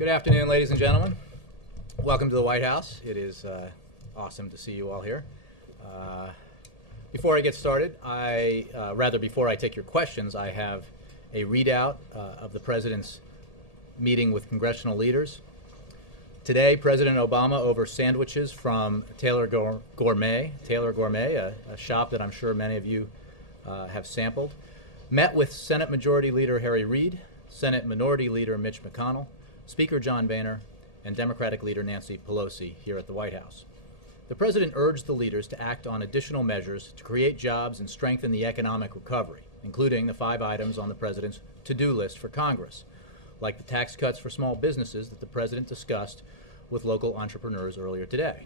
Good afternoon, ladies and gentlemen. Welcome to the White House. It is awesome to see you all here. Before I get started, before I take your questions, I have a readout of the President's meeting with congressional leaders. Today, President Obama, over sandwiches from Taylor Gourmet, a shop that I'm sure many of you have sampled, met with Senate Majority Leader Harry Reid, Senate Minority Leader Mitch McConnell, Speaker John Boehner, and Democratic Leader Nancy Pelosi here at the White House. The President urged the leaders to act on additional measures to create jobs and strengthen the economic recovery, including the 5 items on the President's to-do list for Congress, like the tax cuts for small businesses that the President discussed with local entrepreneurs earlier today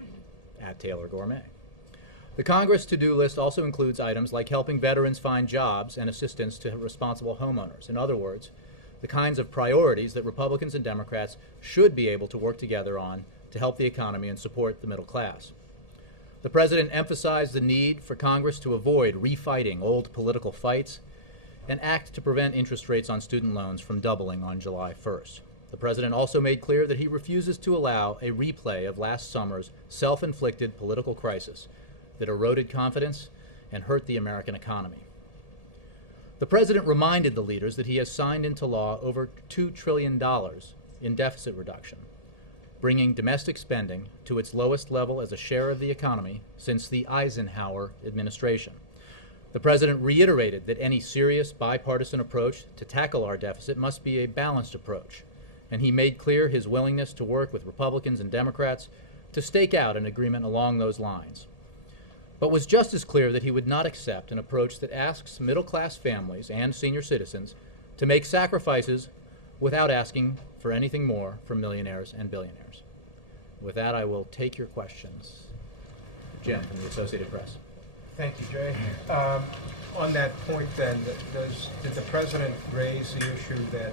at Taylor Gourmet. The Congress to-do list also includes items like helping veterans find jobs and assistance to responsible homeowners. In other words, the kinds of priorities that Republicans and Democrats should be able to work together on to help the economy and support the middle class. The President emphasized the need for Congress to avoid refighting old political fights and act to prevent interest rates on student loans from doubling on July 1st. The President also made clear that he refuses to allow a replay of last summer's self-inflicted political crisis that eroded confidence and hurt the American economy. The President reminded the leaders that he has signed into law over $2 trillion in deficit reduction, bringing domestic spending to its lowest level as a share of the economy since the Eisenhower administration. The President reiterated that any serious bipartisan approach to tackle our deficit must be a balanced approach, and he made clear his willingness to work with Republicans and Democrats to stake out an agreement along those lines, but was just as clear that he would not accept an approach that asks middle-class families and senior citizens to make sacrifices without asking for anything more from millionaires and billionaires. With that, I will take your questions. Jim from the Associated Press. Thank you, Jay. On that point then, did the President raise the issue that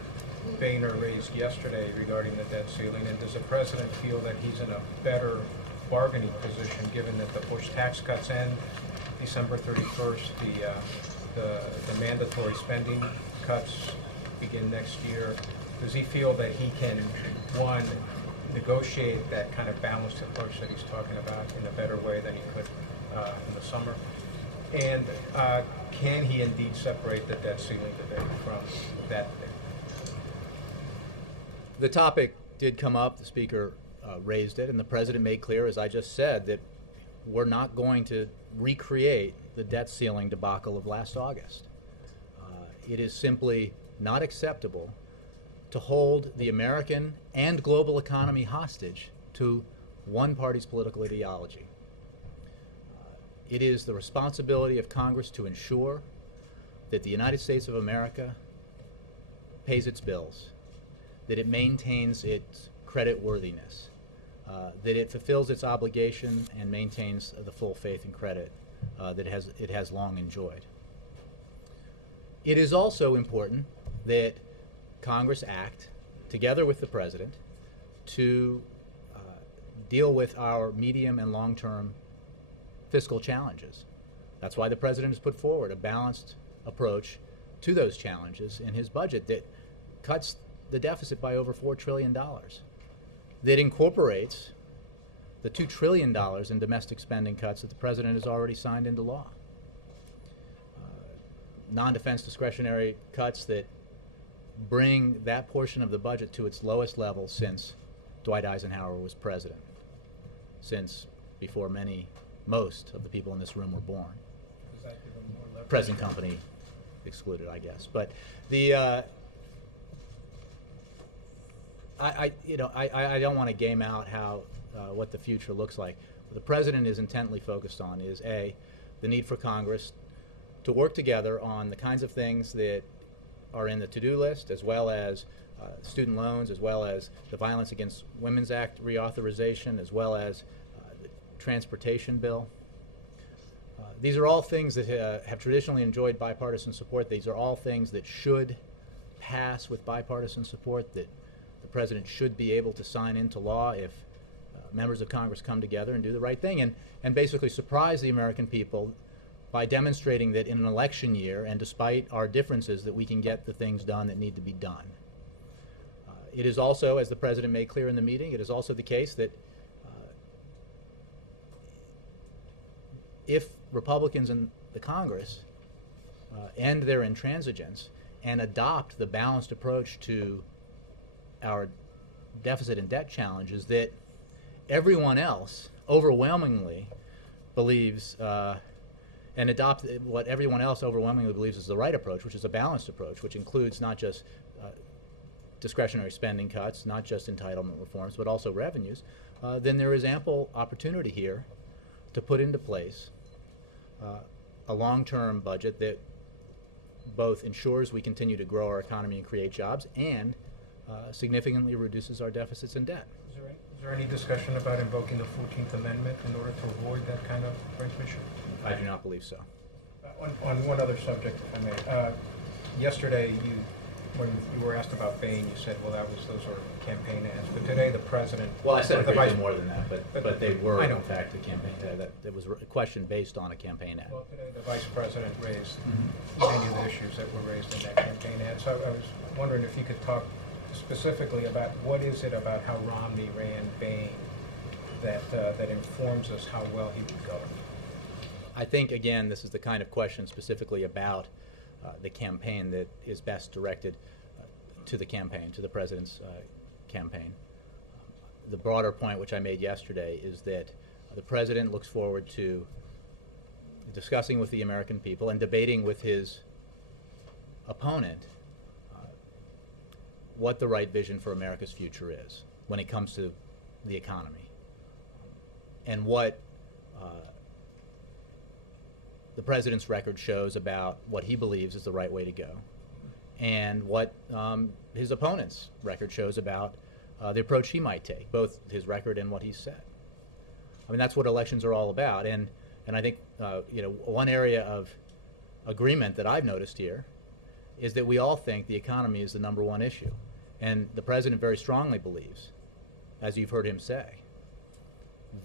Boehner raised yesterday regarding the debt ceiling, and does the President feel that he's in a better bargaining position given that the Bush tax cuts end December 31st, the mandatory spending cuts begin next year? Does he feel that he can, one, negotiate that kind of balanced approach that he's talking about in a better way than he could in the summer? And can he indeed separate the debt ceiling debate from that debate? The topic did come up. The Speaker raised it, and the President made clear, as I just said, that we're not going to recreate the debt ceiling debacle of last August. It is simply not acceptable to hold the American and global economy hostage to one party's political ideology. It is the responsibility of Congress to ensure that the United States of America pays its bills, that it maintains its credit worthiness, that it fulfills its obligation and maintains the full faith and credit that it has long enjoyed. It is also important that Congress act together with the President to deal with our medium and long-term fiscal challenges. That's why the President has put forward a balanced approach to those challenges in his budget that cuts the deficit by over $4 trillion, that incorporates the $2 trillion in domestic spending cuts that the President has already signed into law. Non-defense discretionary cuts that bring that portion of the budget to its lowest level since Dwight Eisenhower was president, since before most of the people in this room were born. Present company excluded, I guess. But the I don't want to game out what the future looks like. What the President is intently focused on is the need for Congress to work together on the kinds of things that are in the to-do list, as well as student loans, as well as the Violence Against Women's Act reauthorization, as well as the transportation bill. These are all things that have traditionally enjoyed bipartisan support. These are all things that should pass with bipartisan support, that the President should be able to sign into law if members of Congress come together and do the right thing, and basically surprise the American people by demonstrating that in an election year, and despite our differences, that we can get the things done that need to be done. It is also, as the President made clear in the meeting, it is also the case that if Republicans in the Congress end their intransigence and adopt the balanced approach to our deficit and debt challenges that everyone else overwhelmingly believes and adopt what everyone else overwhelmingly believes is the right approach, which is a balanced approach, which includes not just discretionary spending cuts, not just entitlement reforms, but also revenues, then there is ample opportunity here to put into place a long-term budget that both ensures we continue to grow our economy and create jobs and significantly reduces our deficits and debt. Is there any discussion about invoking the 14th Amendment in order to avoid that kind of brinksmanship? I do not believe so. On one other subject, if I may. Yesterday, when you were asked about Bain, you said, well, those were campaign ads. But today, the president... Well, I said a the great vice, deal more than that, but they were, I know. in fact, a campaign ad. That was a question based on a campaign ad. Well, today, the vice president raised many of the issues that were raised in that campaign ad. So I was wondering if you could talk specifically about what is it about how Romney ran Bain that informs us how well he would govern. I think, again, this is the kind of question specifically about the campaign that is best directed to the campaign, to the president's campaign. The broader point which I made yesterday is that the president looks forward to discussing with the American people and debating with his opponent what the right vision for America's future is when it comes to the economy, and what the president's record shows about what he believes is the right way to go, and what his opponent's record shows about the approach he might take, both his record and what he's said. I mean, that's what elections are all about, and I think one area of agreement that I've noticed here is that we all think the economy is the number one issue, and the president very strongly believes, as you've heard him say,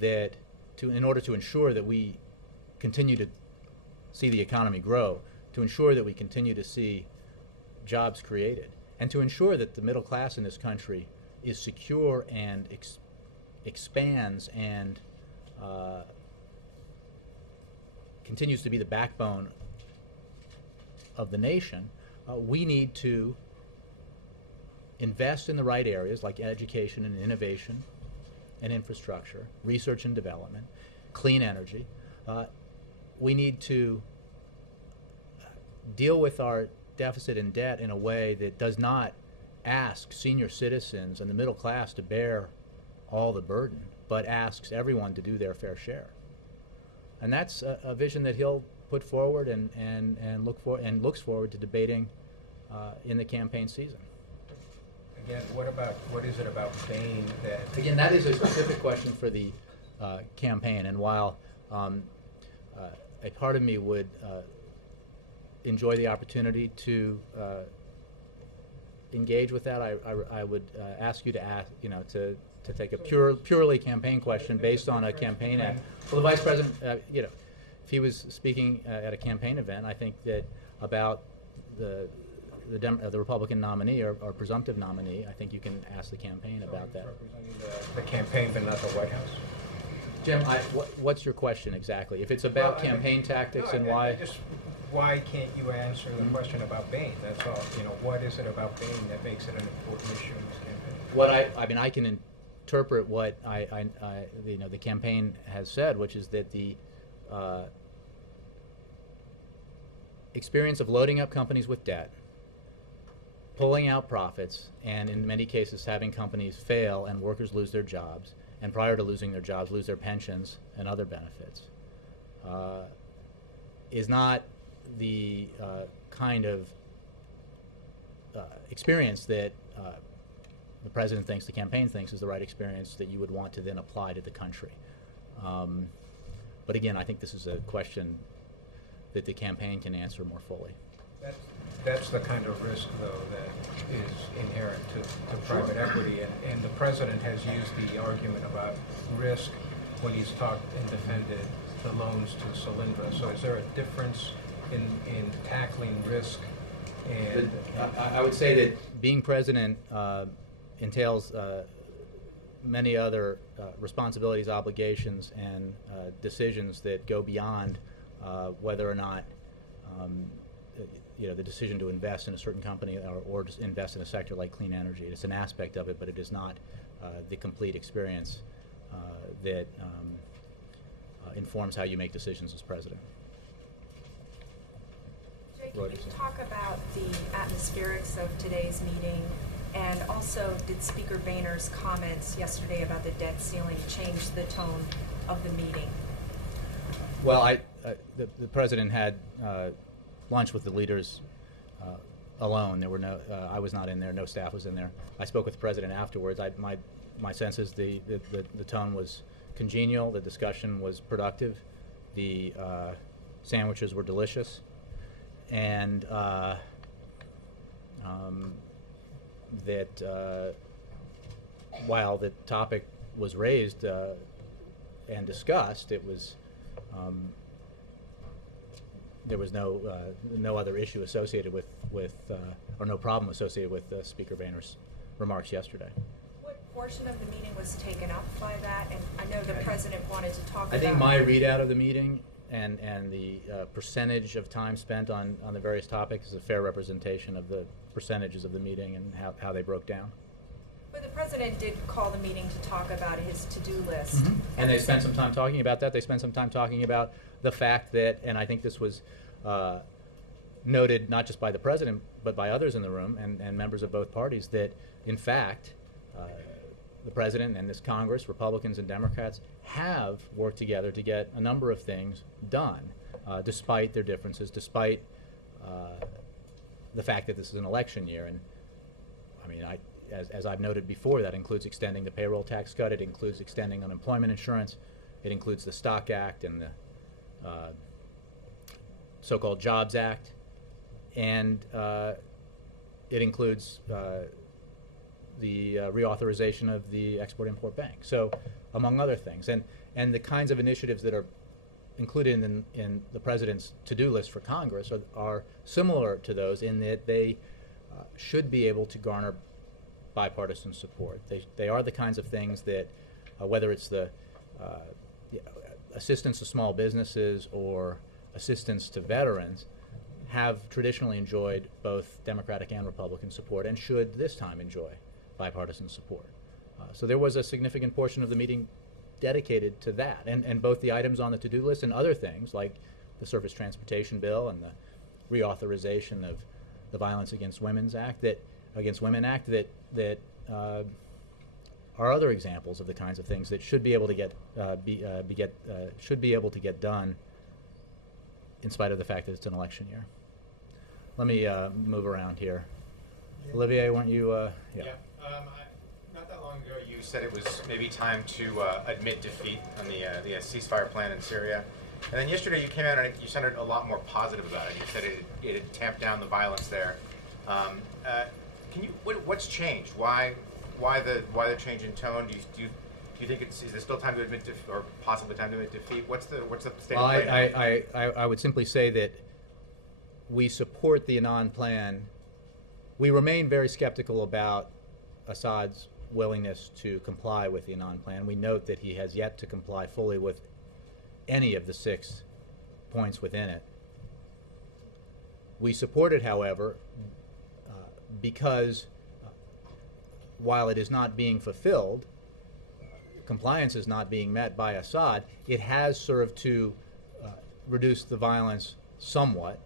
that in order to ensure that we continue to see the economy grow, to ensure that we continue to see jobs created, and to ensure that the middle class in this country is secure and expands and continues to be the backbone of the nation, we need to invest in the right areas like education and innovation and infrastructure, research and development, clean energy. We need to deal with our deficit and debt in a way that does not ask senior citizens and the middle class to bear all the burden, but asks everyone to do their fair share. And that's a vision that he'll put forward and looks forward to debating in the campaign season. Again, what is it about Bain that... Again, that is a specific question for the campaign, and while a part of me would enjoy the opportunity to engage with that, I would ask you to ask, to take a purely campaign question based on a campaign ad. Well, the vice president, if he was speaking at a campaign event, I think that about the Republican nominee or presumptive nominee, I think you can ask the campaign about that. Representing the campaign, but not the White House. Jim, what's your question exactly? If it's about campaign tactics and why? Why can't you answer the question about Bain? That's all. What is it about Bain that makes it an important issue in this campaign? I can interpret what the campaign has said, which is that the experience of loading up companies with debt, pulling out profits, and in many cases having companies fail and workers lose their jobs, and prior to losing their jobs lose their pensions and other benefits, is not the kind of experience that the president thinks, the campaign thinks is the right experience that you would want to then apply to the country. But again, I think this is a question that the campaign can answer more fully. That's the kind of risk, though, that is inherent to private equity, and the president has used the argument about risk when he's talked and defended the loans to Solyndra. So is there a difference in tackling risk? And I would say that being president entails many other responsibilities, obligations, and decisions that go beyond whether or not the decision to invest in a certain company or just invest in a sector like clean energy. It's an aspect of it, but it is not the complete experience that informs how you make decisions as president. Jay, can you talk about the atmospherics of today's meeting, and also did Speaker Boehner's comments yesterday about the debt ceiling change the tone of the meeting? Well, the president had lunch with the leaders alone. There were no, I was not in there. No staff was in there. I spoke with the president afterwards. My sense is the tone was congenial. The discussion was productive. The sandwiches were delicious, and that while the topic was raised and discussed, it was there was no other issue associated with or no problem associated with Speaker Boehner's remarks yesterday. What portion of the meeting was taken up by that? And I know the president wanted to talk about. I think my readout of the meeting and the percentage of time spent on the various topics is a fair representation of the percentages of the meeting and how they broke down. But the president did call the meeting to talk about his to-do list. Mm-hmm. And they spent some time talking about that. They spent some time talking about the fact that, and I think this was noted not just by the president but by others in the room and members of both parties, that in fact the president and this Congress, Republicans and Democrats, have worked together to get a number of things done despite their differences, despite the fact that this is an election year. And I mean, as I've noted before, that includes extending the payroll tax cut, it includes extending unemployment insurance, it includes the Stock Act and the so-called Jobs Act, and it includes the reauthorization of the Export-Import Bank. So, among other things, and the kinds of initiatives that are included in the president's to-do list for Congress are similar to those in that they should be able to garner bipartisan support. They are the kinds of things that, whether it's the assistance to small businesses or assistance to veterans, have traditionally enjoyed both Democratic and Republican support and should this time enjoy bipartisan support. So there was a significant portion of the meeting dedicated to that, and both the items on the to-do list and other things like the Surface Transportation Bill and the reauthorization of the Violence Against Women Act that are other examples of the kinds of things that should be able to get done in spite of the fact that it's an election year. Let me move around here. Olivier, weren't you? Not that long ago, you said it was maybe time to admit defeat on the ceasefire plan in Syria. And then yesterday you came out and you sounded a lot more positive about it. You said it had tamped down the violence there. What's changed? Why the change in tone? Do you think is there still time to admit or possibly time to admit defeat? What's the state of play now? I would simply say that we support the Annan plan. We remain very skeptical about Assad's willingness to comply with the Annan plan. We note that he has yet to comply fully with any of the 6 points within it. We support it, however, because while it is not being fulfilled, compliance is not being met by Assad, it has served to reduce the violence somewhat,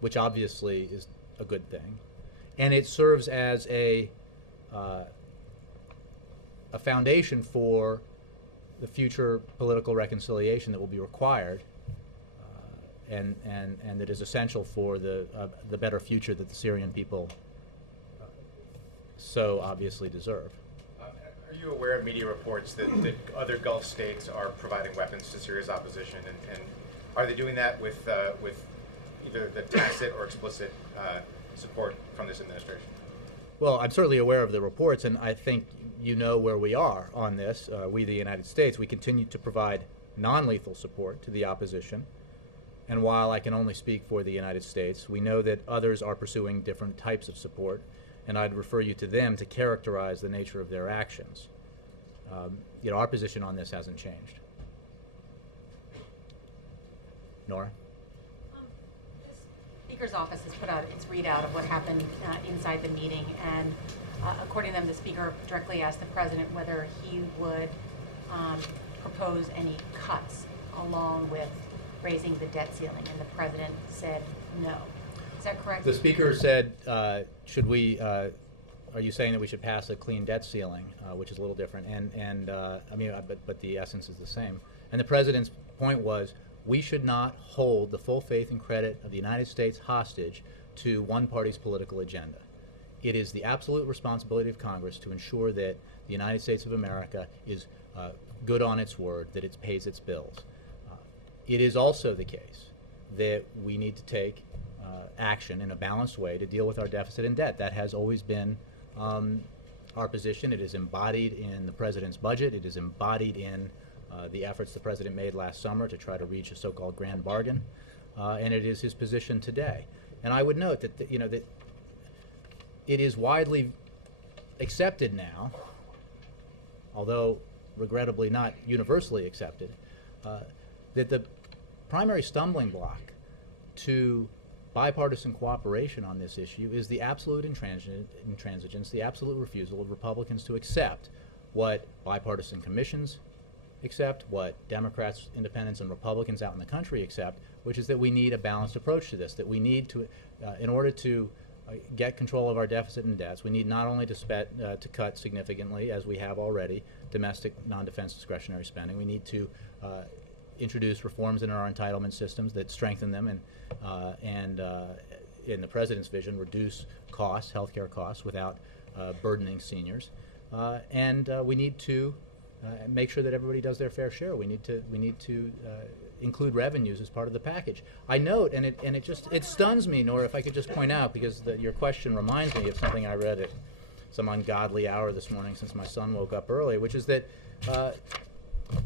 which obviously is a good thing. And it serves as a foundation for the future political reconciliation that will be required and that is essential for the better future that the Syrian people so obviously deserve. Are you aware of media reports that other Gulf states are providing weapons to Syria's opposition, and are they doing that with either the tacit or explicit support from this administration? Well, I'm certainly aware of the reports, and I think you know where we are on this. We, the United States, we continue to provide non-lethal support to the opposition. And while I can only speak for the United States, we know that others are pursuing different types of support. and I'd refer you to them to characterize the nature of their actions. Our position on this hasn't changed. Nora? The Speaker's office has put out its readout of what happened inside the meeting, and according to them, the Speaker directly asked the President whether he would propose any cuts along with raising the debt ceiling, and the President said no. Is that correct? The Speaker said, should we, are you saying that we should pass a clean debt ceiling, which is a little different, but the essence is the same. And the President's point was, we should not hold the full faith and credit of the United States hostage to one party's political agenda. It is the absolute responsibility of Congress to ensure that the United States of America is good on its word, that it pays its bills. It is also the case that we need to take action in a balanced way to deal with our deficit and debt. That has always been our position. It is embodied in the President's budget. It is embodied in the efforts the President made last summer to try to reach a so-called grand bargain, and it is his position today. And I would note that that it is widely accepted now, although regrettably not universally accepted, that the primary stumbling block to bipartisan cooperation on this issue is the absolute intransigence, the absolute refusal of Republicans to accept what bipartisan commissions accept, what Democrats, independents, and Republicans out in the country accept, which is that we need a balanced approach to this, that we need to, in order to get control of our deficit and debts, we need not only to cut significantly, as we have already, domestic non-defense discretionary spending, we need to introduce reforms in our entitlement systems that strengthen them and in the President's vision, reduce costs, healthcare costs, without burdening seniors. And we need to make sure that everybody does their fair share. We need to include revenues as part of the package. I note, and it stuns me, Nora, if I could just point out, because your question reminds me of something I read at some ungodly hour this morning since my son woke up early, which is that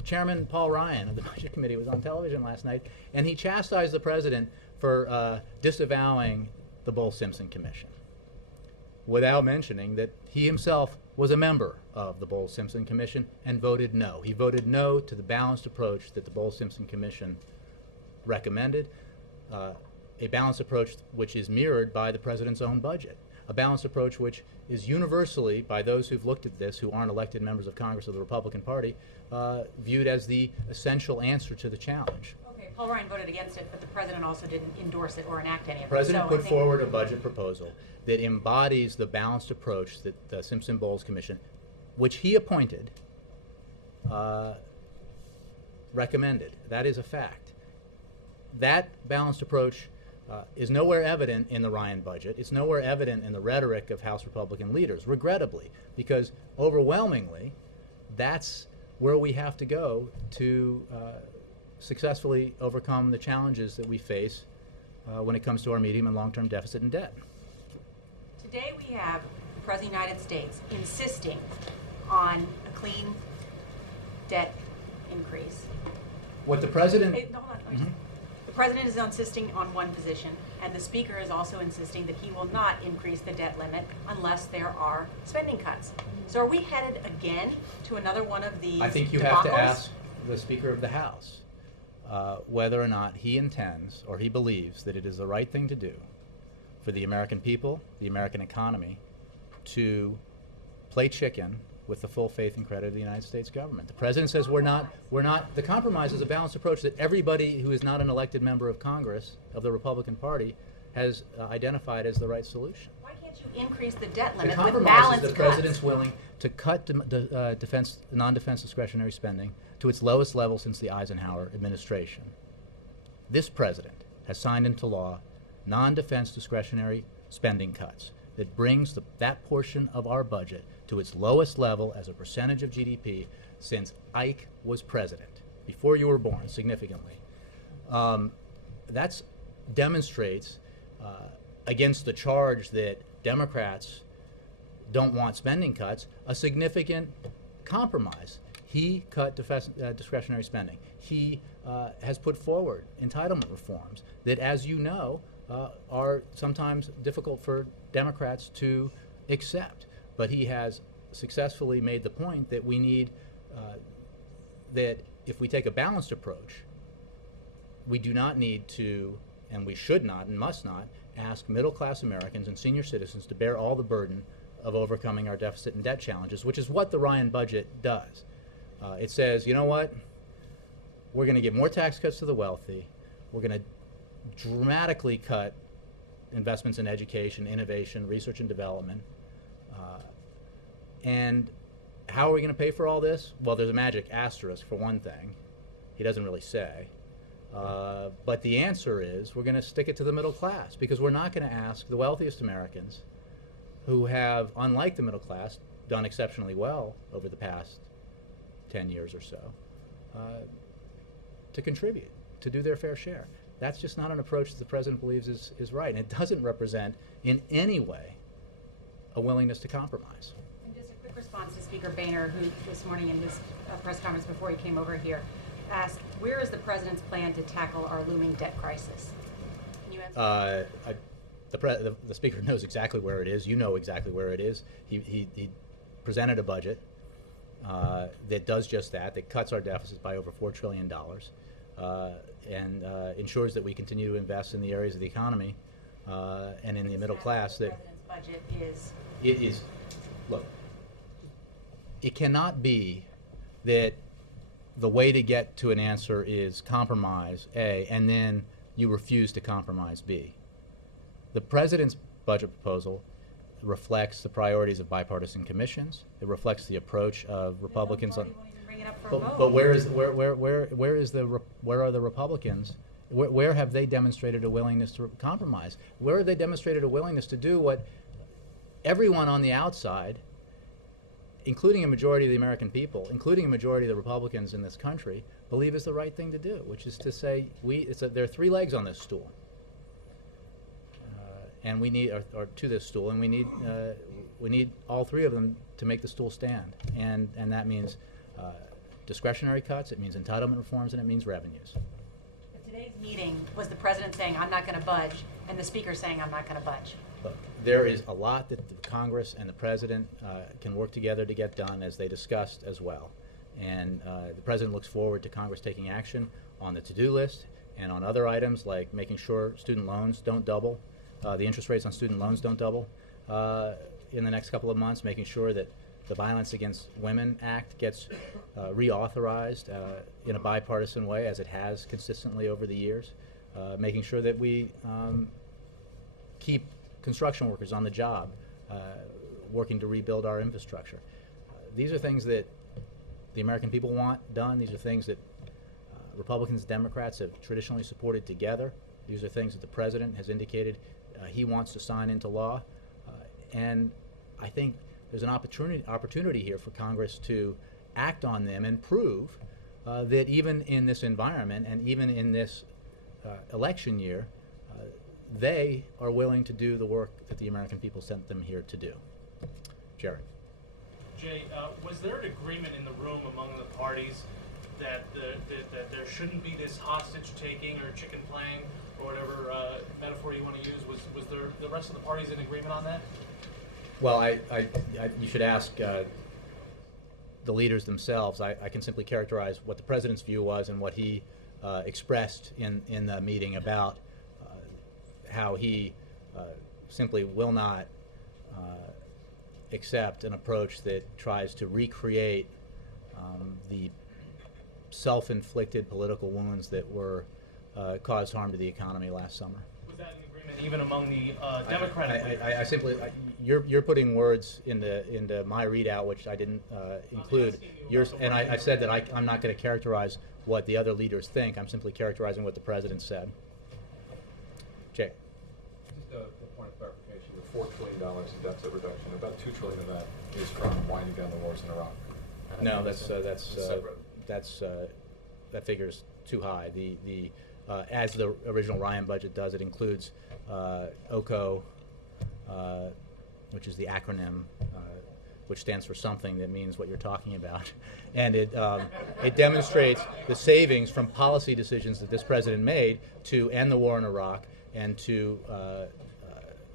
Chairman Paul Ryan of the Budget Committee was on television last night, and he chastised the President for disavowing the Bowles-Simpson Commission, without mentioning that he himself was a member of the Bowles-Simpson Commission and voted no. He voted no to the balanced approach that the Bowles-Simpson Commission recommended, a balanced approach which is mirrored by the President's own budget, a balanced approach which is universally, by those who've looked at this, who aren't elected members of Congress of the Republican Party, viewed as the essential answer to the challenge. Okay, Paul Ryan voted against it, but the President also didn't endorse it or enact any of it. The President put forward a budget proposal that embodies the balanced approach that the Simpson-Bowles Commission, which he appointed, recommended. That is a fact. That balanced approach is nowhere evident in the Ryan budget. It's nowhere evident in the rhetoric of House Republican leaders, regrettably, because overwhelmingly, that's where we have to go to successfully overcome the challenges that we face when it comes to our medium and long-term deficit and debt. Today we have the President of the United States insisting on a clean debt increase. What the President... Hold on. The President is insisting on one position, and the Speaker is also insisting that he will not increase the debt limit unless there are spending cuts. So are we headed again to another one of these I think you debacles? have to ask the Speaker of the House whether or not he intends or he believes that it is the right thing to do for the American people, the American economy, to play chicken with the full faith and credit of the United States government. The President says we're not, the compromise is a balanced approach that everybody who is not an elected member of Congress, of the Republican Party, has identified as the right solution. Why can't you increase the debt The limit with compromise balanced is the cuts? President's willing to cut non-defense discretionary spending to its lowest level since the Eisenhower administration. This President has signed into law non-defense discretionary spending cuts that brings that portion of our budget to its lowest level as a percentage of GDP since Ike was president, before you were born, significantly. That demonstrates, against the charge that Democrats don't want spending cuts, a significant compromise. He cut discretionary spending. He has put forward entitlement reforms that, as you know, are sometimes difficult for Democrats to accept. But he has successfully made the point that we need, that if we take a balanced approach, we do not need to, and we should not and must not, ask middle-class Americans and senior citizens to bear all the burden of overcoming our deficit and debt challenges, which is what the Ryan budget does. It says, you know what? We're going to give more tax cuts to the wealthy. We're going to dramatically cut investments in education, innovation, research and development. And how are we going to pay for all this? Well, there's a magic asterisk for one thing. He doesn't really say. But the answer is we're going to stick it to the middle class, because we're not going to ask the wealthiest Americans, who have, unlike the middle class, done exceptionally well over the past 10 years or so, to contribute, to do their fair share. That's just not an approach that the president believes is right, and it doesn't represent in any way a willingness to compromise. And just a quick response to Speaker Boehner, who this morning in this press conference before he came over here asked, where is the president's plan to tackle our looming debt crisis? Can you answer? The speaker knows exactly where it is. You know exactly where it is. He presented a budget that does just that cuts our deficit by over $4 trillion, and ensures that we continue to invest in the areas of the economy and in the middle class. The president's budget is. It is. Look, it cannot be that the way to get to an answer is compromise A, and then you refuse to compromise B. The president's budget proposal reflects the priorities of bipartisan commissions. It reflects the approach of Republicans on. But where are the Republicans? Where have they demonstrated a willingness to compromise? Where have they demonstrated a willingness to do what everyone on the outside, including a majority of the American people, including a majority of the Republicans in this country, believe is the right thing to do, which is to say there are three legs on this stool, and we need, or to this stool, and we need all three of them to make the stool stand, and that means discretionary cuts, it means entitlement reforms, and it means revenues. But today's meeting was the president saying, I'm not going to budge, and the speaker saying, I'm not going to budge. Look, there is a lot that the Congress and the President can work together to get done, as they discussed as well. And the President looks forward to Congress taking action on the to-do list and on other items like making sure student loans don't double, the interest rates on student loans don't double in the next couple of months, making sure that the Violence Against Women Act gets reauthorized in a bipartisan way, as it has consistently over the years, making sure that we keep construction workers on the job, working to rebuild our infrastructure. These are things that the American people want done. These are things that Republicans and Democrats have traditionally supported together. These are things that the President has indicated he wants to sign into law. And I think there's an opportunity here for Congress to act on them and prove that even in this environment and even in this election year, they are willing to do the work that the American people sent them here to do. Jerry. Jay, was there an agreement in the room among the parties that that there shouldn't be this hostage taking or chicken playing or whatever metaphor you want to use? Was there the rest of the parties in agreement on that? Well, you should ask the leaders themselves. I can simply characterize what the President's view was and what he expressed in the meeting about how he simply will not accept an approach that tries to recreate the self-inflicted political wounds that were caused harm to the economy last summer. Was that an agreement even among the Democratic leaders? I simply, you're putting words into my readout, which I didn't include. And I said that I'm not going to characterize what the other leaders think. I'm simply characterizing what the President said. Jay. Just a point of clarification: the $4 trillion in deficit reduction, about $2 trillion of that is from winding down the wars in Iraq. No, that figure's too high. As the original Ryan budget does, it includes OCO, which is the acronym, which stands for something that means what you're talking about, and it demonstrates the savings from policy decisions that this President made to end the war in Iraq and to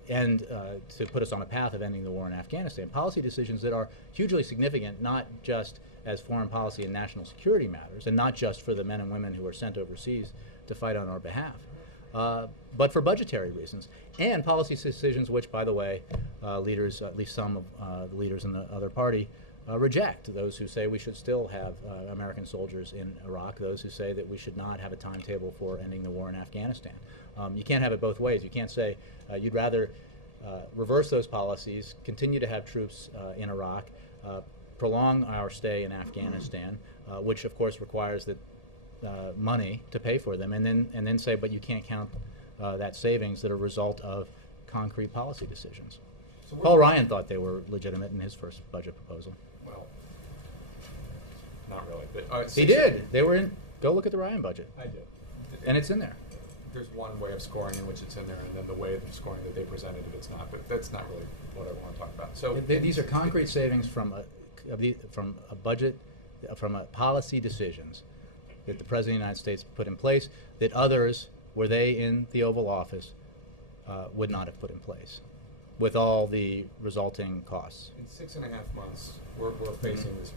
to put us on a path of ending the war in Afghanistan. Policy decisions that are hugely significant, not just as foreign policy and national security matters, and not just for the men and women who are sent overseas to fight on our behalf, but for budgetary reasons, and policy decisions which, by the way, leaders, at least some of the leaders in the other party, reject. Those who say we should still have American soldiers in Iraq, those who say that we should not have a timetable for ending the war in Afghanistan. You can't have it both ways. You can't say you'd rather reverse those policies, continue to have troops in Iraq, prolong our stay in Afghanistan, which of course requires that money to pay for them, and then say, but you can't count that savings that are a result of concrete policy decisions. So Paul Ryan thought they were legitimate in his first budget proposal. Well, not really, but He did. They were in. Go look at the Ryan budget, I did. and it's in there. There's one way of scoring in which it's in there, and then the way of scoring that they presented it, it's not. But that's not really what I want to talk about. So These are concrete savings from a budget, from a policy decisions that the President of the United States put in place that others, were they in the Oval Office, would not have put in place, with all the resulting costs. In 6.5 months, we're facing this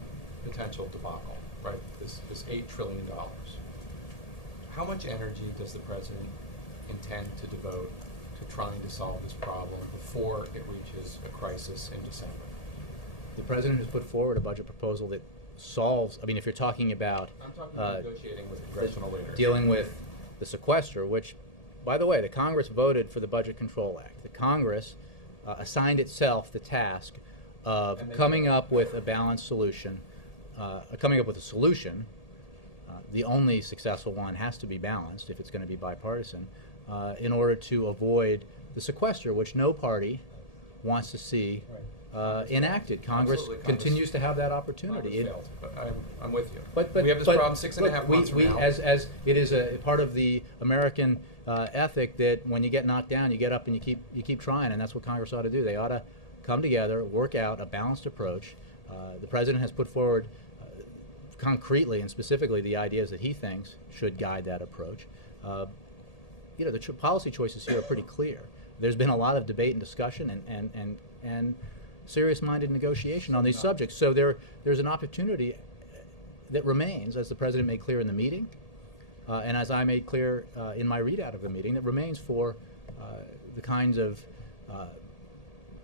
potential debacle, right? This $8 trillion. How much energy does the president intend to devote to trying to solve this problem before it reaches a crisis in December? The President has put forward a budget proposal that solves, I mean, if you're talking about I'm talking about negotiating with congressional leaders. dealing with the sequester, which, by the way, the Congress voted for the Budget Control Act. The Congress assigned itself the task of coming up with a balanced solution, coming up with a solution. The only successful one has to be balanced if it's going to be bipartisan, in order to avoid the sequester, which no party wants to see enacted. Congress Absolutely, continues to have that opportunity. Congress failed, but I'm with you. But we have this but problem 6.5 months from now. As it is a part of the American ethic that when you get knocked down, you get up and you keep trying, and that's what Congress ought to do. They ought to come together, work out a balanced approach. The President has put forward concretely and specifically the ideas that he thinks should guide that approach. The policy choices here are pretty clear. There's been a lot of debate and discussion and serious-minded negotiation on these subjects. So there's an opportunity that remains, as the President made clear in the meeting, and as I made clear in my readout of the meeting, that remains for the kinds of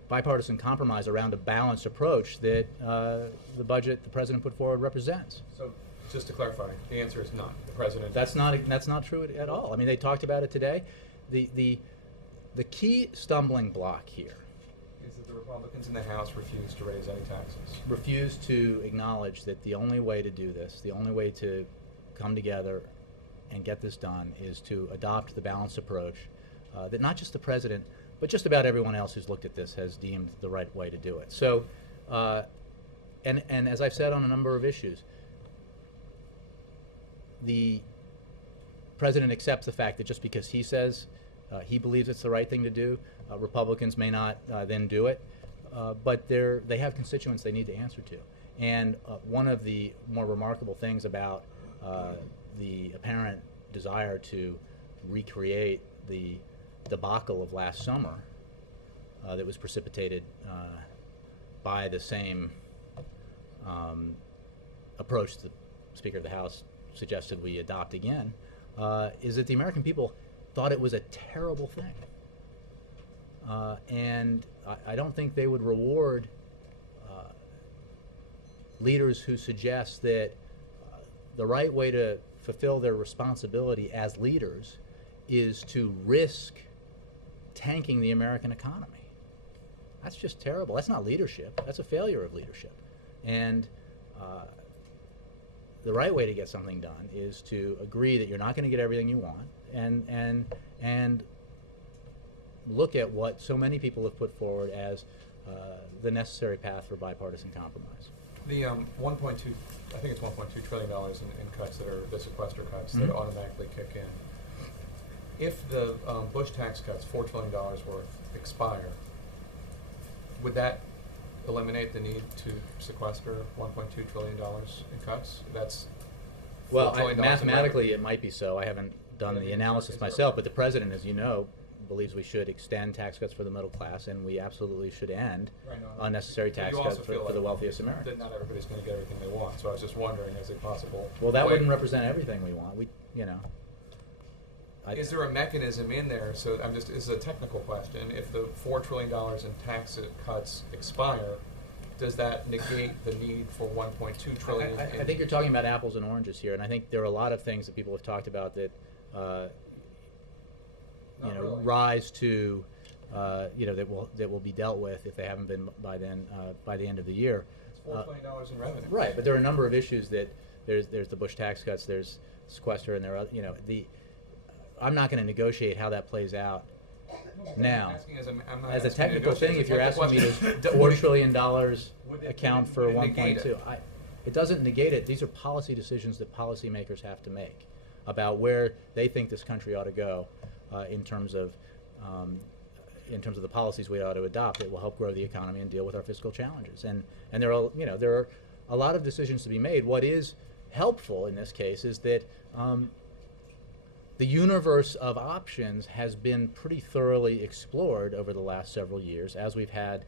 bipartisan compromise around a balanced approach that the budget the President put forward represents. So, just to clarify, the answer is none. The President. That's not true at all. I mean, they talked about it today. The key stumbling block here is that the Republicans in the House refuse to raise any taxes. Refuse to acknowledge that the only way to do this, the only way to come together and get this done, is to adopt the balanced approach that not just the President, but just about everyone else who's looked at this has deemed the right way to do it. So, and as I've said on a number of issues, the President accepts the fact that just because he says he believes it's the right thing to do, Republicans may not then do it, but they have constituents they need to answer to. And one of the more remarkable things about the apparent desire to recreate the debacle of last summer that was precipitated by the same approach the Speaker of the House suggested we adopt again, is that the American people thought it was a terrible thing. And I don't think they would reward leaders who suggest that the right way to fulfill their responsibility as leaders is to risk tanking the American economy. That's just terrible. That's not leadership. That's a failure of leadership. And the right way to get something done is to agree that you're not going to get everything you want, and look at what so many people have put forward as the necessary path for bipartisan compromise. The 1.2, I think it's $1.2 trillion in cuts that are the sequester cuts that automatically kick in. If the Bush tax cuts, $4 trillion worth, expire, would that eliminate the need to sequester $1.2 trillion in cuts? That's well, $4 trillion mathematically it might be so. I haven't done the analysis myself, but the President, as you know, believes we should extend tax cuts for the middle class, and we absolutely should end Right, no, unnecessary but tax you cuts also feel for the like wealthiest Americans. That not everybody's going to get everything they want. So I was just wondering, is it possible? Well, that way- wouldn't represent everything we want. We, you know. Is there a mechanism in there? So I'm just. This is a technical question. If the $4 trillion in tax cuts expire, does that negate the need for 1.2 trillion? I think you're talking about apples and oranges here, and I think there are a lot of things that people have talked about that, Not really. rise to, that will be dealt with if they haven't been by then, by the end of the year. It's $4 trillion in revenue. Right, but there are a number of issues that there's the Bush tax cuts, there's sequester, and there are I'm not going to negotiate how that plays out now. I'm asking I'm not As a asking you to technical negotiate. thing, It's if you're a asking me technical to question. $4 trillion Would it- account would for it negate 1.2, it? it doesn't negate it. These are policy decisions that policymakers have to make about where they think this country ought to go in terms of the policies we ought to adopt that will help grow the economy and deal with our fiscal challenges. And there are a lot of decisions to be made. What is helpful in this case is that the universe of options has been pretty thoroughly explored over the last several years as we've had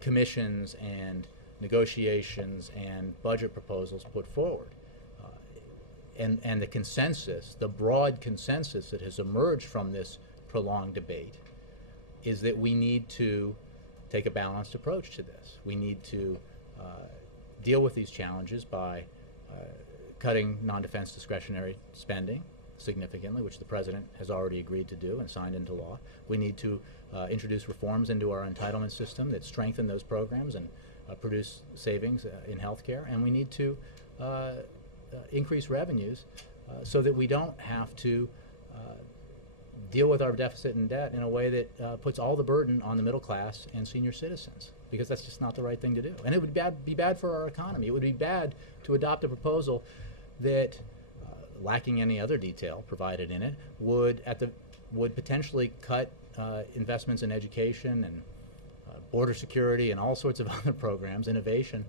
commissions and negotiations and budget proposals put forward. And the consensus, the broad consensus that has emerged from this prolonged debate is that we need to take a balanced approach to this. We need to deal with these challenges by cutting non-defense discretionary spending significantly, which the President has already agreed to do and signed into law. We need to introduce reforms into our entitlement system that strengthen those programs and produce savings in health care. And we need to increase revenues so that we don't have to deal with our deficit and debt in a way that puts all the burden on the middle class and senior citizens, because that's just not the right thing to do. And it would be bad for our economy. It would be bad to adopt a proposal that, lacking any other detail provided in it, would potentially cut investments in education and border security and all sorts of other programs, innovation,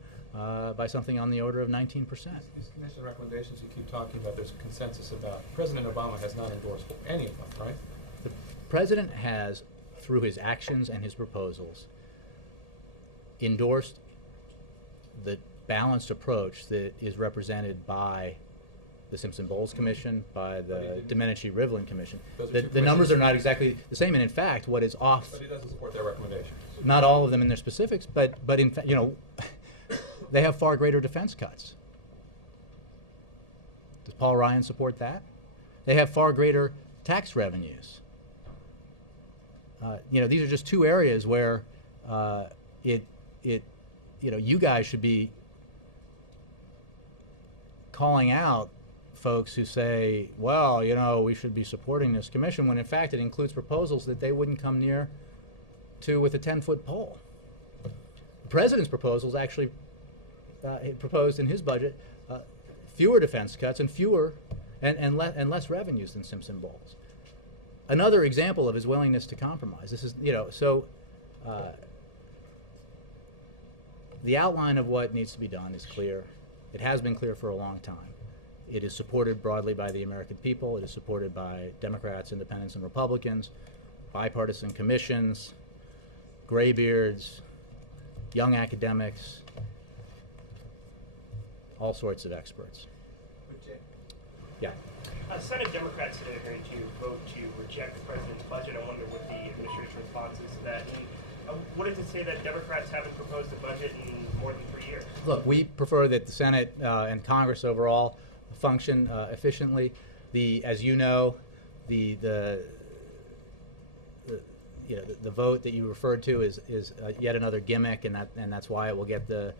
by something on the order of 19%. These commission recommendations you keep talking about, there's a consensus about. President Obama has not endorsed any of them, right? The President has, through his actions and his proposals, endorsed the balanced approach that is represented by the Simpson-Bowles Commission, by the Domenici-Rivlin Commission. Those are two The numbers commissions. are not exactly the same, and in fact, what is off, But he doesn't support their recommendations. not all of them in their specifics, but in fact, they have far greater defense cuts. Does Paul Ryan support that? They have far greater tax revenues. These are just two areas where you guys should be calling out folks who say, well, we should be supporting this commission, when in fact it includes proposals that they wouldn't come near to with a 10-foot pole. The President's proposals actually proposed in his budget fewer defense cuts and less revenues than Simpson-Bowles. Another example of his willingness to compromise. This is, the outline of what needs to be done is clear. It has been clear for a long time. It is supported broadly by the American people. It is supported by Democrats, Independents, and Republicans, bipartisan commissions, graybeards, young academics, all sorts of experts. Yeah. Senate Democrats today are going to vote to reject the president's budget. I wonder what the administration's response is to that. And what does it say that Democrats haven't proposed a budget in more than 3 years? Look, we prefer that the Senate and Congress overall function efficiently. As you know, the vote that you referred to is yet another gimmick, and that's why it will get the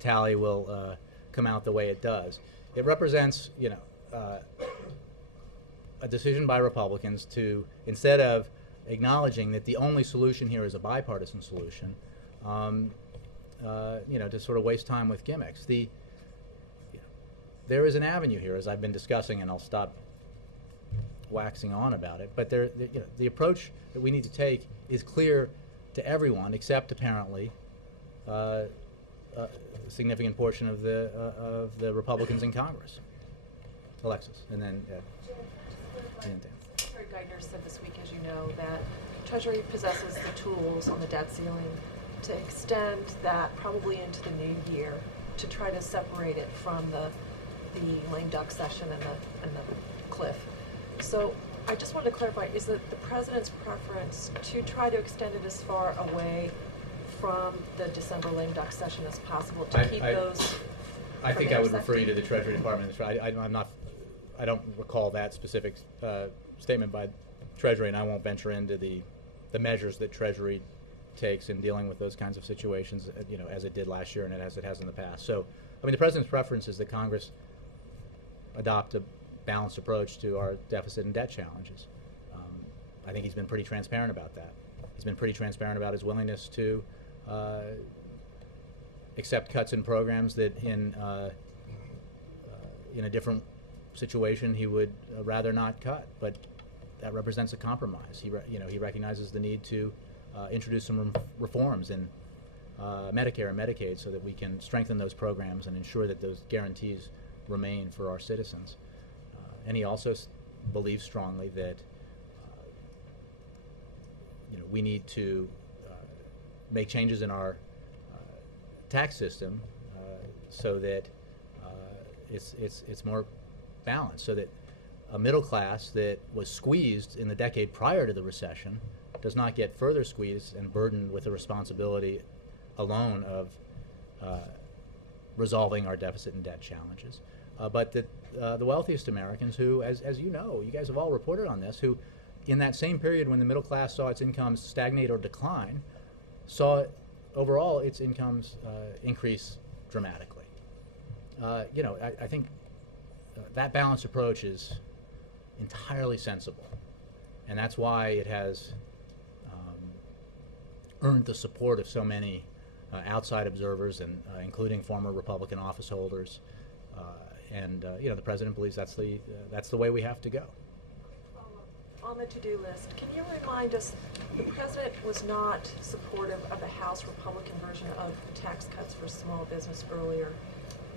tally will come out the way it does. It represents a decision by Republicans to, instead of acknowledging that the only solution here is a bipartisan solution, to sort of waste time with gimmicks. There is an avenue here, as I've been discussing, and I'll stop waxing on about it. But the approach that we need to take is clear to everyone, except apparently a significant portion of the Republicans in Congress. Alexis, and then Sorry, go Geithner said this week, as you know, that Treasury possesses the tools on the debt ceiling to extend that probably into the new year to try to separate it from the lame duck session and the cliff. So I just wanted to clarify, is it the president's preference to try to extend it as far away from the December lame duck session as possible to keep those? I think I would refer you to the Treasury Department. I don't recall that specific statement by Treasury, and I won't venture into the measures that Treasury takes in dealing with those kinds of situations, as it did last year and as it has in the past. So, I mean, the president's preference is that Congress adopt a balanced approach to our deficit and debt challenges. I think he's been pretty transparent about that. He's been pretty transparent about his willingness to accept cuts in programs that in a different situation he would rather not cut, but that represents a compromise. He recognizes the need to introduce some reforms in Medicare and Medicaid so that we can strengthen those programs and ensure that those guarantees remain for our citizens. And he also believes strongly that we need to make changes in our tax system so that it's more balanced, so that a middle class that was squeezed in the decade prior to the recession does not get further squeezed and burdened with the responsibility alone of resolving our deficit and debt challenges. But that the wealthiest Americans who, as you know, you guys have all reported on this, who in that same period when the middle class saw its incomes stagnate or decline, saw overall its incomes increase dramatically. I think that balanced approach is entirely sensible, and that's why it has earned the support of so many outside observers, and including former Republican office holders. The president believes that's the way we have to go. On the to-do list, can you remind us, the president was not supportive of the House Republican version of tax cuts for small business earlier,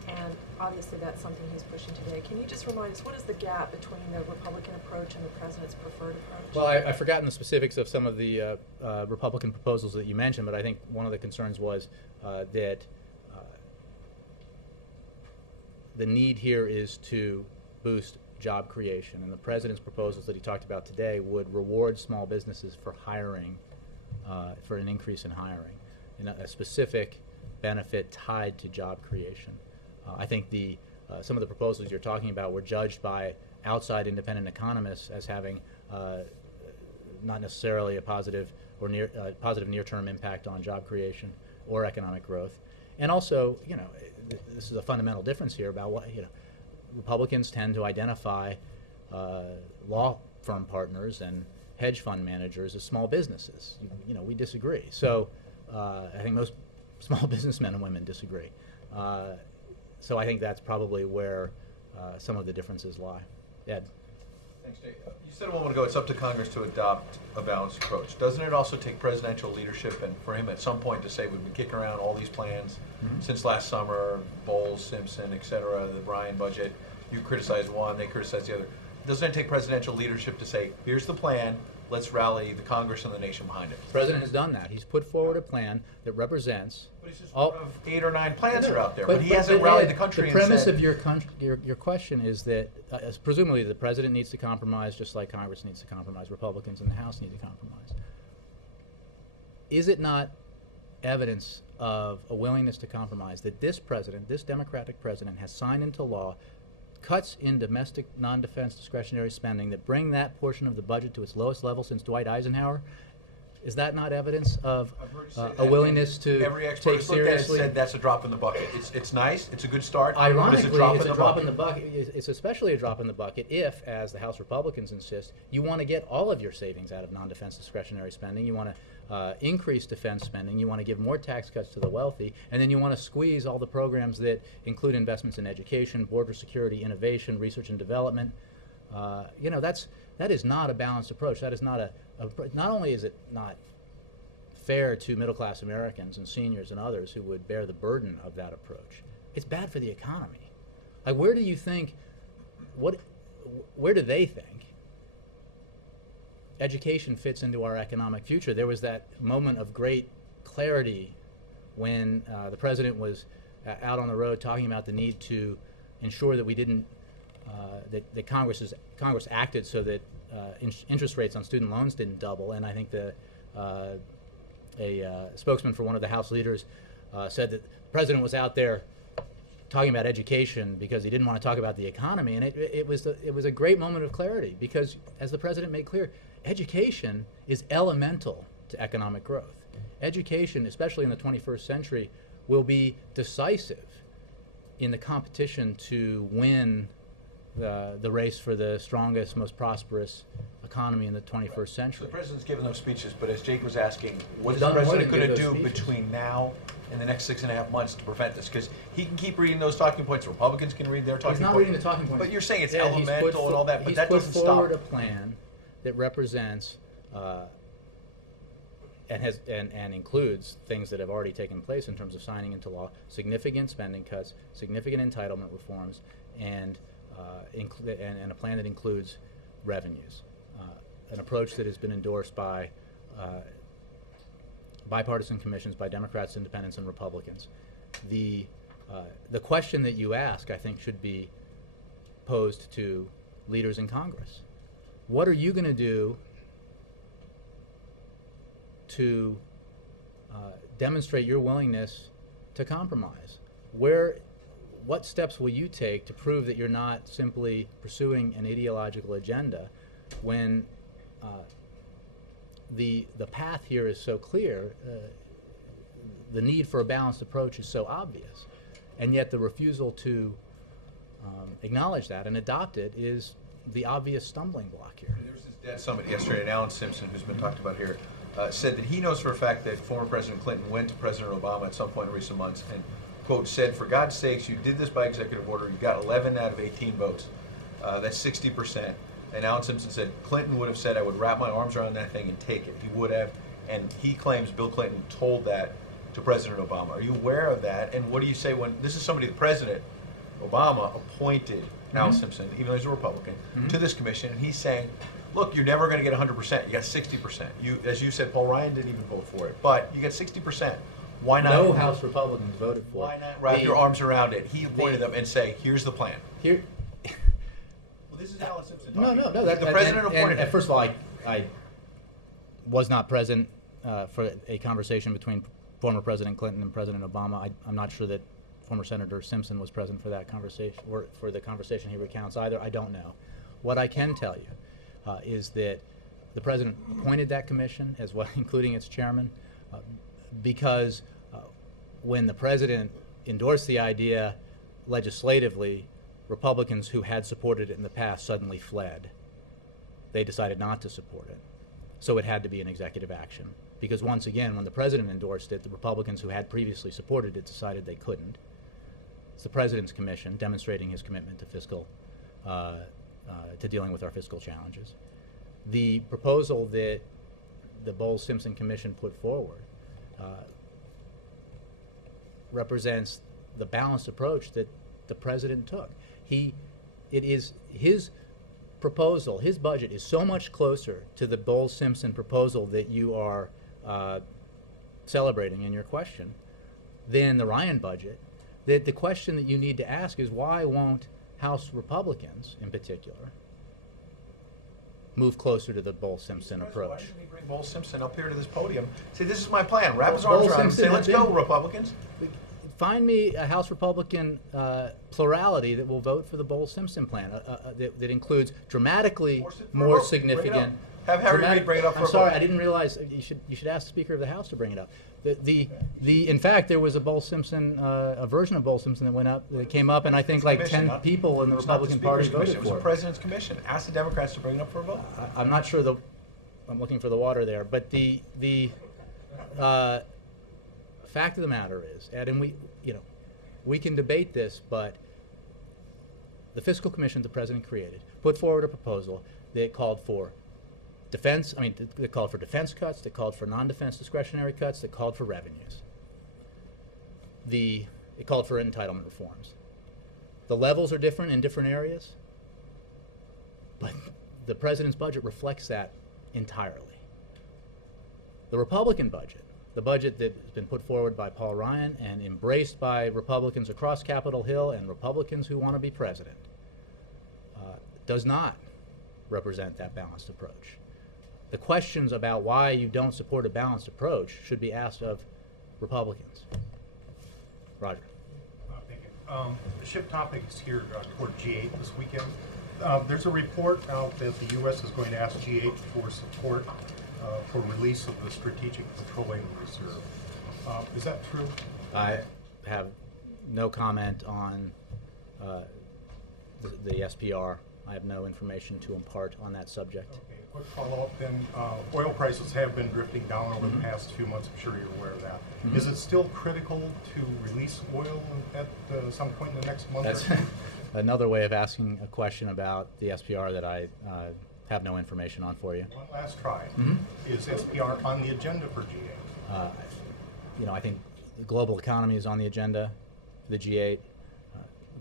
and obviously that's something he's pushing today. Can you just remind us, what is the gap between the Republican approach and the president's preferred approach? Well, I've forgotten the specifics of some of the Republican proposals that you mentioned, but I think one of the concerns was that the need here is to boost job creation, and the president's proposals that he talked about today would reward small businesses for hiring, for an increase in hiring, and a specific benefit tied to job creation. I think some of the proposals you're talking about were judged by outside independent economists as having not necessarily a positive or near-term impact on job creation or economic growth. And also, this is a fundamental difference here about what, Republicans tend to identify law firm partners and hedge fund managers as small businesses. We disagree. So I think most small businessmen and women disagree. So I think that's probably where some of the differences lie. Ed? Thanks, Jay. You said a moment ago it's up to Congress to adopt a balanced approach. Doesn't it also take presidential leadership and for him at some point to say we've been kicking around all these plans since last summer, Bowles, Simpson, et cetera, the Bryan budget, you criticize one, they criticize the other. Doesn't it take presidential leadership to say, here's the plan, let's rally the Congress and the nation behind it? The president has done that. He's put forward a plan that represents all 8 or 9 plans are out there, but he hasn't rallied the country. The premise of your question is that presumably the president needs to compromise just like Congress needs to compromise, Republicans in the House need to compromise. Is it not evidence of a willingness to compromise that this president, this Democratic president, has signed into law cuts in domestic non-defense discretionary spending that bring that portion of the budget to its lowest level since Dwight Eisenhower? Is that not evidence of a willingness to every expert take who's looked at it seriously? said that's a drop in the bucket. It's nice, it's a good start. Ironically, it's a drop in the bucket. It's especially a drop in the bucket if, as the House Republicans insist, you want to get all of your savings out of non-defense discretionary spending. You want to increase defense spending. You want to give more tax cuts to the wealthy, and then you want to squeeze all the programs that include investments in education, border security, innovation, research and development. That is not a balanced approach. That is not not only is it not fair to middle-class Americans and seniors and others who would bear the burden of that approach, it's bad for the economy. Like, where do they think education fits into our economic future. There was that moment of great clarity when the president was out on the road talking about the need to ensure that we didn't, that Congress acted so that interest rates on student loans didn't double. And I think a spokesman for one of the House leaders said that the president was out there talking about education because he didn't want to talk about the economy. And it was a great moment of clarity because, as the president made clear, education is elemental to economic growth. Education, especially in the 21st century, will be decisive in the competition to win the race for the strongest, most prosperous economy in the 21st century. The president's given those speeches, but as Jake was asking, what is He's the done more president than going to give do those speeches. between now and the next 6.5 months to prevent this? Because he can keep reading those talking points. Republicans can read their talking points. He's not reading the talking points. But you're saying it's Yeah, he's elemental and all that, but that doesn't He's put forward stop. a plan that represents and includes things that have already taken place in terms of signing into law, significant spending cuts, significant entitlement reforms, and a plan that includes revenues. An approach that has been endorsed by bipartisan commissions, by Democrats, Independents, and Republicans. The question that you ask, I think, should be posed to leaders in Congress. What are you going to do to demonstrate your willingness to compromise? What steps will you take to prove that you're not simply pursuing an ideological agenda when the path here is so clear, the need for a balanced approach is so obvious, and yet the refusal to acknowledge that and adopt it is the obvious stumbling block here. There was this debt summit yesterday, and Alan Simpson, who's been talked about here, said that he knows for a fact that former President Clinton went to President Obama at some point in recent months and, quote, said, "For God's sakes, you did this by executive order. You got 11 out of 18 votes. That's 60%. And Alan Simpson said, Clinton would have said, I would wrap my arms around that thing and take it. He would have. And he claims Bill Clinton told that to President Obama. Are you aware of that? And what do you say when this is somebody the President Obama appointed, Alan Simpson, even though he's a Republican, to this commission, and he's saying, look, you're never going to get 100%. You got 60%. As you said, Paul Ryan didn't even vote for it, but you got 60%. Why not? No House Republicans voted for it. Why not wrap your arms around it? He appointed them and say, here's the plan. Here, Well, this is Alan Simpson talking. no. The president appointed him. First of all, I was not present for a conversation between former President Clinton and President Obama. I'm not sure that former Senator Simpson was present for that conversation, or for the conversation he recounts either. I don't know. What I can tell you is that the president appointed that commission, as well, including its chairman, because when the president endorsed the idea legislatively, Republicans who had supported it in the past suddenly fled. They decided not to support it. So it had to be an executive action. Because once again, when the president endorsed it, the Republicans who had previously supported it decided they couldn't. It's the president's commission demonstrating his commitment to fiscal, to dealing with our fiscal challenges. The proposal that the Bowles-Simpson Commission put forward represents the balanced approach that the president took. It is his proposal, his budget is so much closer to the Bowles-Simpson proposal that you are celebrating in your question than the Ryan budget, that the question that you need to ask is, why won't House Republicans in particular move closer to the Bowles-Simpson approach? Why should we bring Bowles-Simpson up here to this podium? Say, this is my plan. Wrap his arms around him. Say, let's go, Republicans. Find me a House Republican plurality that will vote for the Bowles-Simpson plan that includes dramatically more significant. Have Harry Reid bring it up for a I'm sorry, vote. I didn't realize you should ask the Speaker of the House to bring it up. In fact, there was a Bowles-Simpson, a version of Bowles-Simpson that came up, and I think like 10 people in the Republican Party voted It was for the it. President's commission. Ask the Democrats to bring it up for a vote. I'm not sure I'm looking for the water there, but the fact of the matter is, Ed, and we can debate this, but the fiscal commission the president created put forward a proposal that called for defense cuts, that called for non-defense discretionary cuts, that called for revenues. It called for entitlement reforms. The levels are different in different areas, but the president's budget reflects that entirely. The Republican budget, the budget that has been put forward by Paul Ryan and embraced by Republicans across Capitol Hill and Republicans who want to be president, does not represent that balanced approach. The questions about why you don't support a balanced approach should be asked of Republicans. Roger. Thank you. Shift topics here toward G8 this weekend. There's a report out that the U.S. is going to ask G8 for support for release of the Strategic Petroleum Reserve. Is that true? I have no comment on the SPR. I have no information to impart on that subject. Okay, quick follow-up then. Oil prices have been drifting down over the past few months. I'm sure you're aware of that. Is it still critical to release oil at some point in the next month That's or two? another way of asking a question about the SPR that I have no information on for you. One last try. Is SPR on the agenda for G8? You know, I think the global economy is on the agenda, the G8.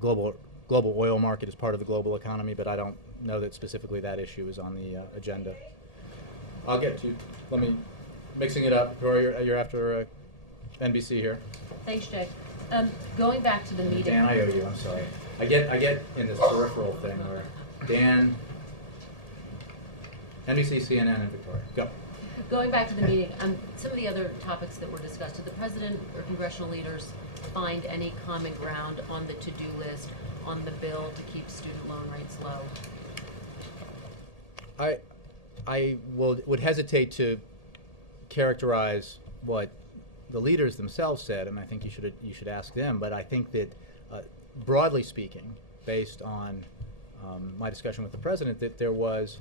Global oil market is part of the global economy, but I don't know that specifically that issue is on the agenda. I'll get to, let me, mixing it up. Victoria, you're after NBC here. Thanks, Jay. Going back to the meeting. Dan, I owe you, I'm sorry. I get in this peripheral thing where Dan, NBC, CNN, and Victoria. Go. Going back to the meeting, some of the other topics that were discussed, did the president or congressional leaders find any common ground on the to-do list on the bill to keep student loan rates low? I would hesitate to characterize what the leaders themselves said, and I think you should ask them. But I think that, broadly speaking, based on my discussion with the president, that there was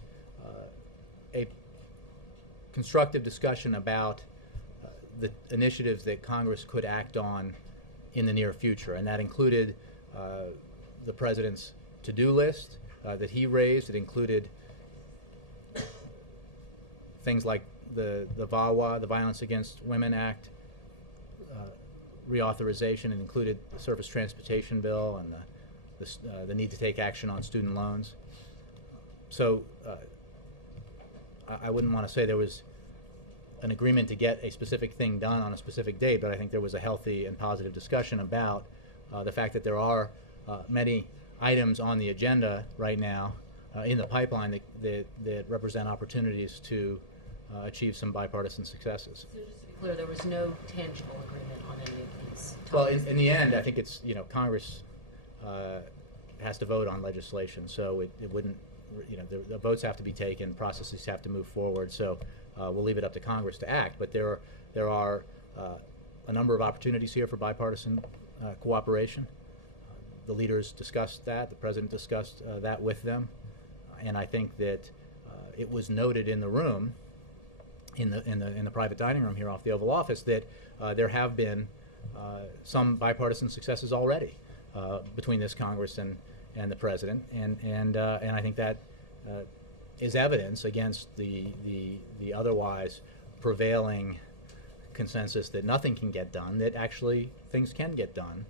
a constructive discussion about the initiatives that Congress could act on in the near future, and that included the president's to-do list that he raised. It included things like the VAWA, the Violence Against Women Act, reauthorization. It included the Surface Transportation Bill and the need to take action on student loans. So I wouldn't want to say there was an agreement to get a specific thing done on a specific date, but I think there was a healthy and positive discussion about the fact that there are many items on the agenda right now in the pipeline that represent opportunities to achieve some bipartisan successes. So just to be clear, there was no tangible agreement on any of these topics? Well, in the end, I think it's, Congress has to vote on legislation, so it wouldn't, the votes have to be taken, processes have to move forward, so we'll leave it up to Congress to act. But there are a number of opportunities here for bipartisan cooperation. The leaders discussed that, the president discussed that with them, and I think that it was noted in the room, in the private dining room here off the Oval Office, that there have been some bipartisan successes already between this Congress and the president, and I think that is evidence against the otherwise prevailing consensus that nothing can get done, that actually things can get done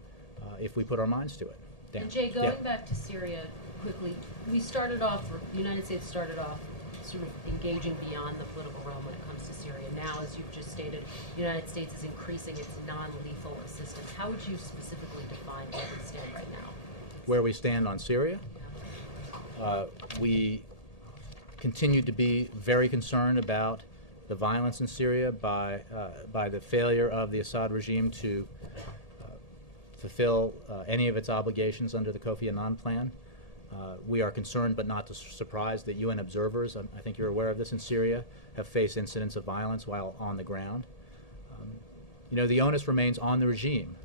if we put our minds to it. Dan. And Jay, going back to Syria quickly, the United States started off sort of engaging beyond the political realm when it comes to Syria. Now, as you've just stated, the United States is increasing its non-lethal assistance. How would you specifically define where we stand right now? Where we stand on Syria? We continue to be very concerned about the violence in Syria by the failure of the Assad regime to fulfill any of its obligations under the Kofi Annan plan. We are concerned but not surprised that UN observers, I think you're aware of this, in Syria have faced incidents of violence while on the ground. The onus remains on the regime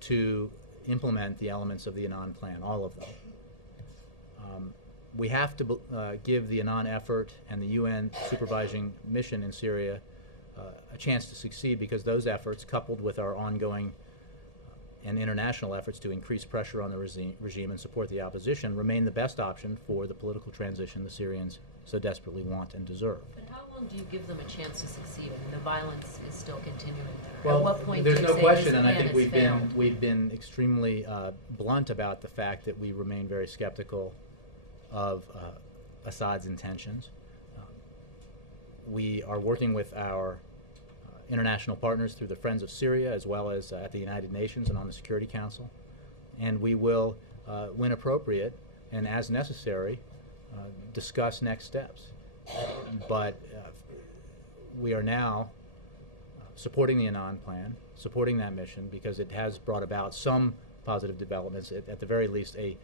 to implement the elements of the Annan plan, all of them. We have to give the Annan effort and the UN supervising mission in Syria a chance to succeed, because those efforts, coupled with our ongoing and international efforts to increase pressure on the regime and support the opposition, remain the best option for the political transition the Syrians so desperately want and deserve. But how long do you give them a chance to succeed? I mean, the violence is still continuing. Well, at what point there's do you no say question, this and I plan think has we've been extremely blunt about the fact that we remain very skeptical of Assad's intentions. We are working with our international partners through the Friends of Syria, as well as at the United Nations and on the Security Council. And we will, when appropriate and as necessary, discuss next steps. But we are now supporting the Annan Plan, supporting that mission, because it has brought about some positive developments, at the very least a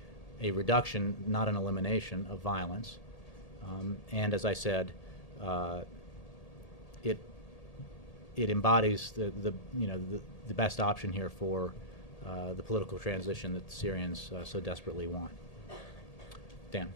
reduction, not an elimination, of violence. And as I said, it embodies the best option here for the political transition that the Syrians so desperately want. Dan.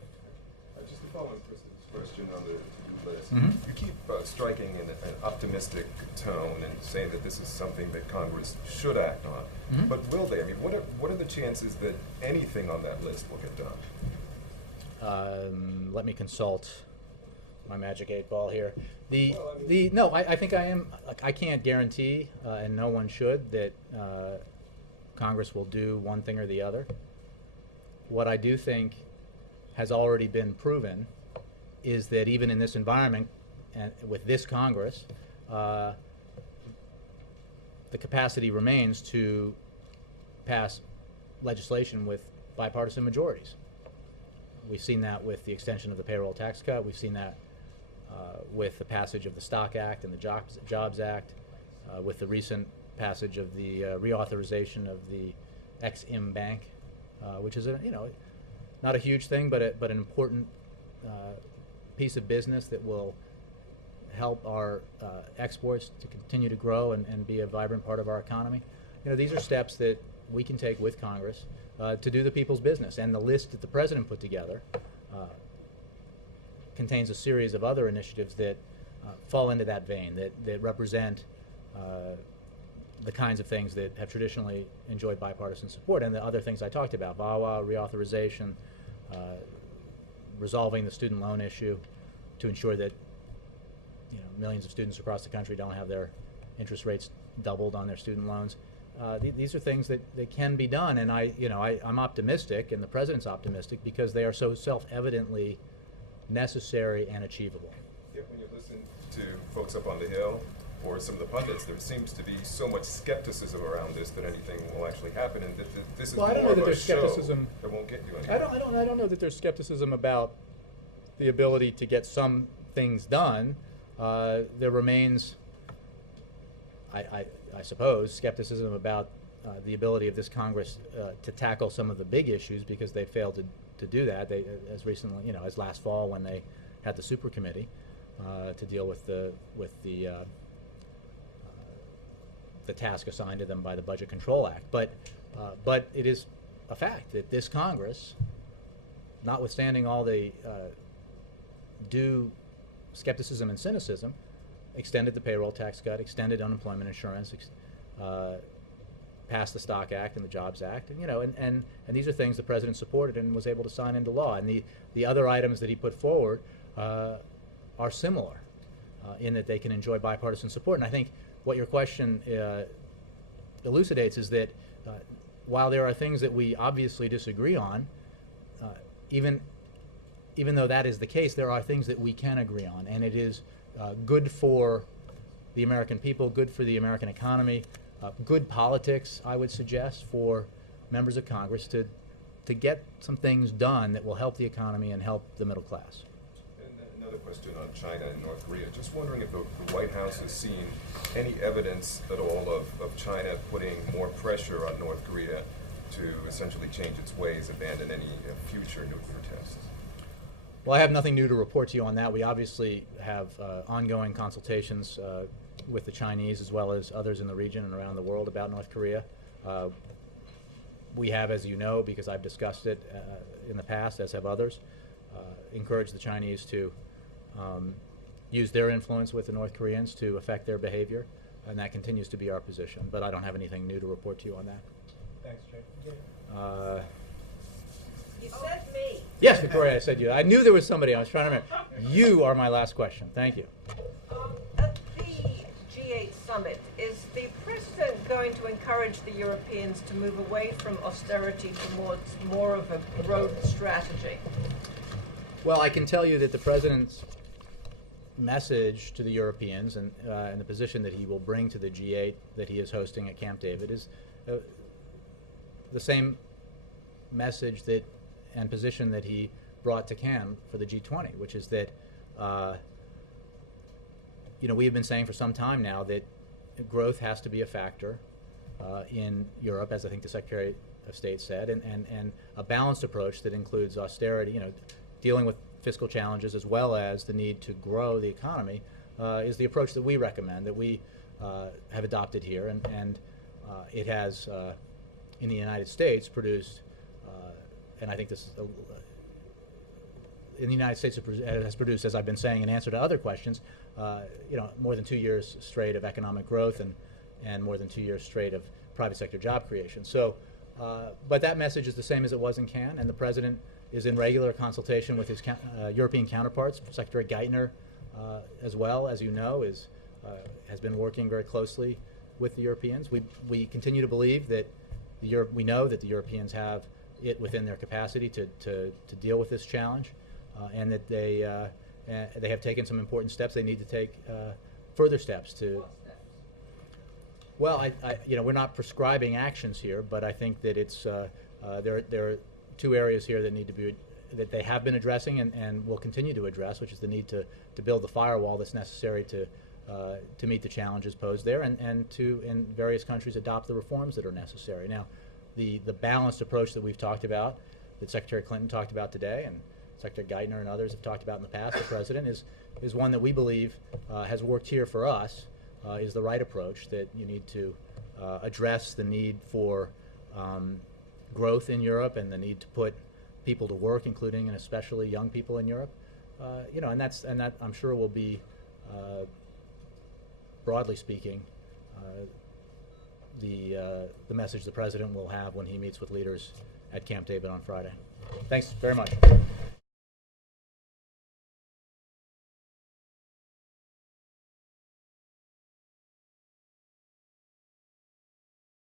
Just to follow on Kristen's question on the to-do list, Mhm. you keep striking an optimistic tone and saying that this is something that Congress should act on. Mhm. But will they? I mean, what are the chances that anything on that list will get done? Let me consult my magic 8-ball here. Well, I think I am. I can't guarantee, and no one should, that Congress will do one thing or the other. What I do think has already been proven is that even in this environment and with this Congress, the capacity remains to pass legislation with bipartisan majorities. We've seen that with the extension of the payroll tax cut. We've seen that with the passage of the Stock Act and the Jobs Act, with the recent passage of the reauthorization of the Ex-Im Bank, which is not a huge thing, but an important piece of business that will help our exports to continue to grow and be a vibrant part of our economy. These are steps that we can take with Congress to do the people's business. And the list that the President put together contains a series of other initiatives that fall into that vein, that represent the kinds of things that have traditionally enjoyed bipartisan support, and the other things I talked about: VAWA, reauthorization, resolving the student loan issue to ensure that millions of students across the country don't have their interest rates doubled on their student loans. These are things that can be done, and I'm optimistic, and the President's optimistic, because they are so self-evidently necessary and achievable. Yeah, when you listen to folks up on the Hill or some of the pundits, there seems to be so much skepticism around this that anything will actually happen, and that this is Well, I don't more know that of a there's show skepticism. that won't get you anywhere. I don't know that there's skepticism about the ability to get some things done. There remains, I suppose, skepticism about the ability of this Congress to tackle some of the big issues, because they failed to do that. They, as recently, as last fall when they had the super committee to deal with the task assigned to them by the Budget Control Act. But it is a fact that this Congress, notwithstanding all the due skepticism and cynicism, extended the payroll tax cut, extended unemployment insurance, passed the Stock Act and the Jobs Act, and these are things the President supported and was able to sign into law. And the other items that he put forward are similar in that they can enjoy bipartisan support. And I think what your question elucidates is that while there are things that we obviously disagree on, even though that is the case, there are things that we can agree on, and it is good for the American people, good for the American economy, good politics, I would suggest, for members of Congress to get some things done that will help the economy and help the middle class. And another question on China and North Korea. Just wondering if the White House has seen any evidence at all of China putting more pressure on North Korea to essentially change its ways, abandon any future nuclear tests. Well, I have nothing new to report to you on that. We obviously have ongoing consultations with the Chinese as well as others in the region and around the world about North Korea. We have, as you know, because I've discussed it in the past, as have others, encouraged the Chinese to use their influence with the North Koreans to affect their behavior, and that continues to be our position. But I don't have anything new to report to you on that. Thanks, Jay. You said me. Yes, Victoria, I said you. I knew there was somebody. I was trying to remember. You are my last question. Thank you. At the G8 summit, is the president going to encourage the Europeans to move away from austerity towards more of a growth strategy? Well, I can tell you that the president's message to the Europeans and the position that he will bring to the G8 that he is hosting at Camp David is the same message that and position that he brought to Cannes for the G20, which is that we have been saying for some time now that growth has to be a factor in Europe, as I think the Secretary of State said, and a balanced approach that includes austerity, dealing with fiscal challenges as well as the need to grow the economy is the approach that we recommend, that we have adopted here, and it has in the United States produced, and I think this is in the United States has produced, as I've been saying in answer to other questions, more than 2 years straight of economic growth and more than 2 years straight of private sector job creation. So, but that message is the same as it was in Cannes, and the President is in regular consultation with his European counterparts. Secretary Geithner, as well, as you know, has been working very closely with the Europeans. We continue to believe that we know that the Europeans have it within their capacity to deal with this challenge, and that they have taken some important steps. They need to take further steps to. Well, we're not prescribing actions here, but I think that it's there are two areas here that they have been addressing and will continue to address, which is the need to build the firewall that's necessary to meet the challenges posed there, and to, in various countries, adopt the reforms that are necessary. Now, the balanced approach that we've talked about, that Secretary Clinton talked about today, and Secretary Geithner and others have talked about in the past, the President, is one that we believe has worked here for us, is the right approach, that you need to address the need for growth in Europe and the need to put people to work, including and especially young people in Europe, and that I'm sure will be, broadly speaking, the message the President will have when he meets with leaders at Camp David on Friday. Thanks very much.